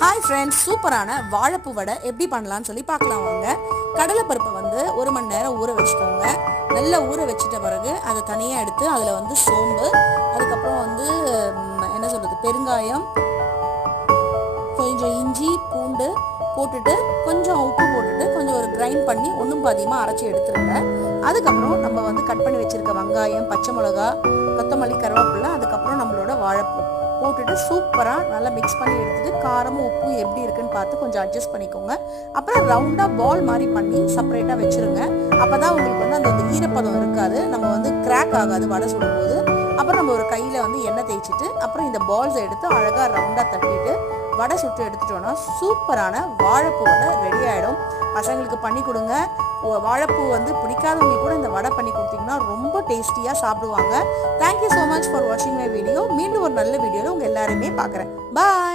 Hi friends, சூப்பரான வாழைப்பூ வடை எப்படி பண்ணலான்னு சொல்லி பார்க்கலாம் வாங்க. கடலைப்பருப்பை வந்து 1 மணி நேரம் ஊற வச்சுக்கோங்க. நல்லா ஊற வச்சிட்ட பிறகு அதை தனியாக எடுத்து அதில் வந்து சோம்பு, அதுக்கப்புறம் வந்து என்ன சொல்கிறது, பெருங்காயம், கொஞ்சம் இஞ்சி பூண்டு போட்டுட்டு கொஞ்சம் உப்பு போட்டுட்டு கொஞ்சம் ஒரு கிரைண்ட் பண்ணி ஒன்றும் பாதியமாக அரைச்சி எடுத்துருங்க. அதுக்கப்புறம் நம்ம வந்து கட் பண்ணி வச்சுருக்க வெங்காயம், பச்சை மிளகா, கொத்தமல்லி, கருவேப்பிலை, அதுக்கப்புறம் நம்மளோட வாழைப்பூ போட்டுட்டு சூப்பராக நல்லா மிக்ஸ் பண்ணி எடுத்துகிட்டு காரமும் உப்பும் எப்படி இருக்குன்னு பார்த்து கொஞ்சம் அட்ஜஸ்ட் பண்ணிக்கோங்க. அப்புறம் ரவுண்டாக பால் மாதிரி பண்ணி செப்பரேட்டாக வச்சுருங்க. அப்போ தான் உங்களுக்கு வந்து அந்த ஈரப்பதம் இருக்காது, நம்ம வந்து கிராக் ஆகாது வடை சுடும்போது. அப்புறம் நம்ம ஒரு கையில் வந்து எண்ணெய் தேய்ச்சிட்டு அப்புறம் இந்த பால்ஸை எடுத்து அழகாக ரவுண்டாக தட்டிட்டு வடை சுட்டு எடுத்துட்டோன்னா சூப்பரான வாழைப்பூ வடை ரெடி ஆகிடும். பசங்களுக்கு பண்ணி கொடுங்க. வாழைப்பூ வந்து பிடிக்காதவங்களுக்கு கூட இந்த வடை பண்ணி கொடுத்தீங்கன்னா ரொம்ப டேஸ்டியாக சாப்பிடுவாங்க. தேங்க்யூ ஸோ மச் ஃபார் வாட்சிங் மை வீடியோ. மீண்டும் ஒரு நல்ல வீடியோவில் உங்கள் எல்லாருமே பார்க்குறேன். பாய்.